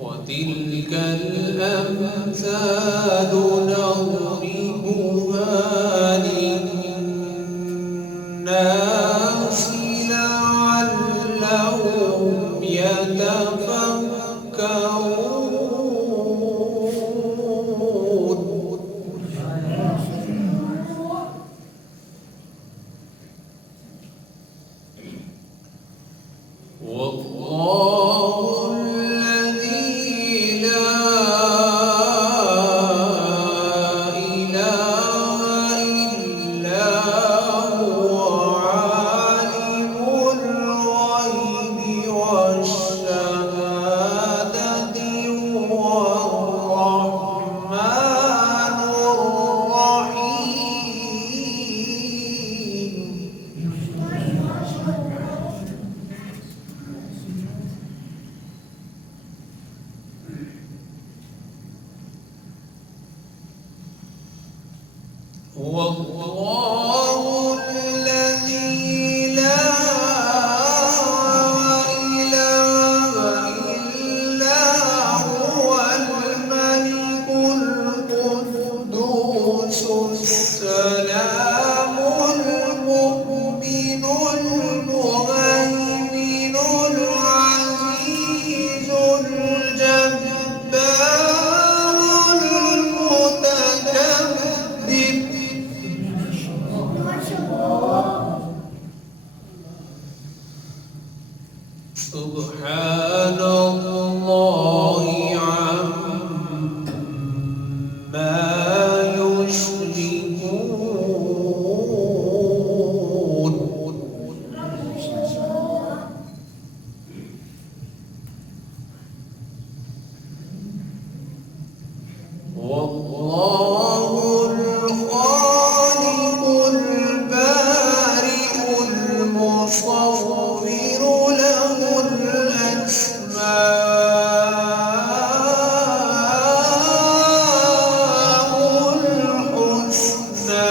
وتلك الأمثال نضربها للناس لعلهم يتفكرون. والله الذي لا إله إلا هو الملك القدوس السلام المؤمن المهيمن العزيز الجبار المتكبر. سبحان الله عما يشركون. والله الخالق البارئ المصور له الأسماء الحسنى.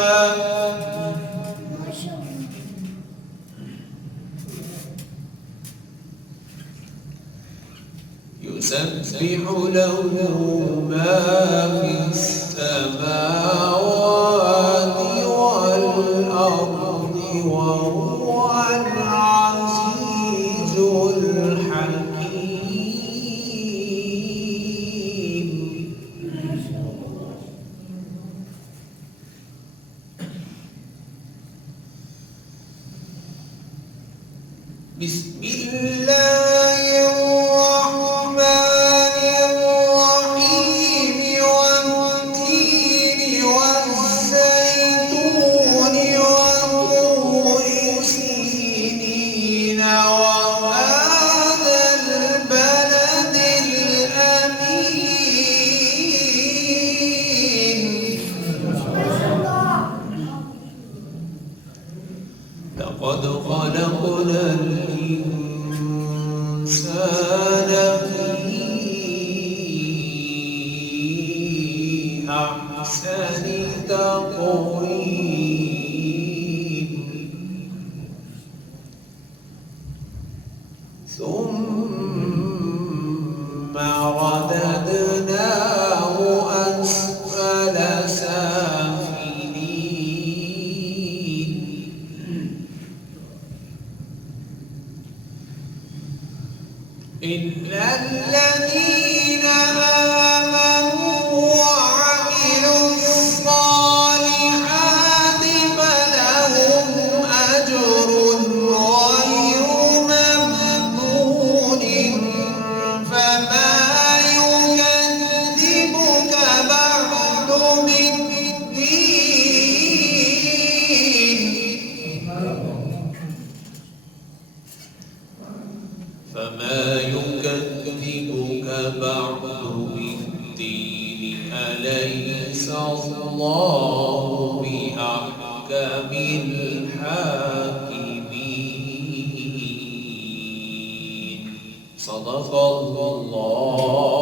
يسبح له ما في السماوات والأرض وهو العزيز الحكيم. بسم الله الرحمن الرحيم. والتين والزيتون وطور سينين وهذا البلد الأمين. لقد خلقنا الإنسان في أحسن تقويم ثم رددناه أسفل سافلين. إلا الذين آمنوا وعملوا الصالحات فما يكذبك بعد بالدين أليس الله بأحكم الحاكمين. صدق الله